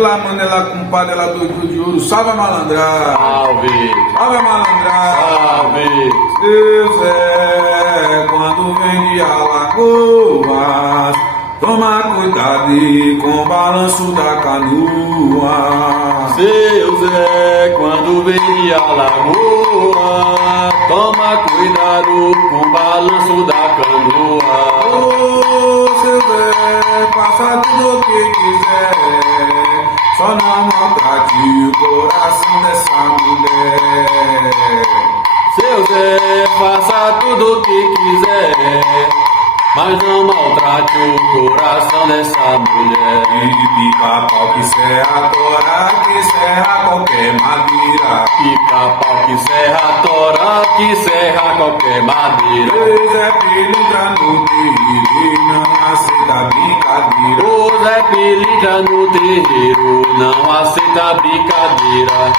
Lá, mano, ela compadre, ela doido de ouro. Salve a malandragem. Salve, Salve a malandragem. salve, Seu Zé, quando vem de Alagoas, toma cuidado e com o balanço da canoa. seu Zé, quando vem de Alagoa, toma cuidado com o balanço da canoa. Ô, seu Zé, faça tudo o que quiser, só não maltrate o coração dessa mulher. Seu Zé, faça tudo o que quiser, mas não maltrate o coração dessa mulher. E pica-pau que serra tora, que serra qualquer madeira. Pica-pau que serra tora, que serra qualquer madeira. Pois é pilintra no terreiro, não aceita brincadeira. O Zé Pilintra no terreiro não aceita brincadeira.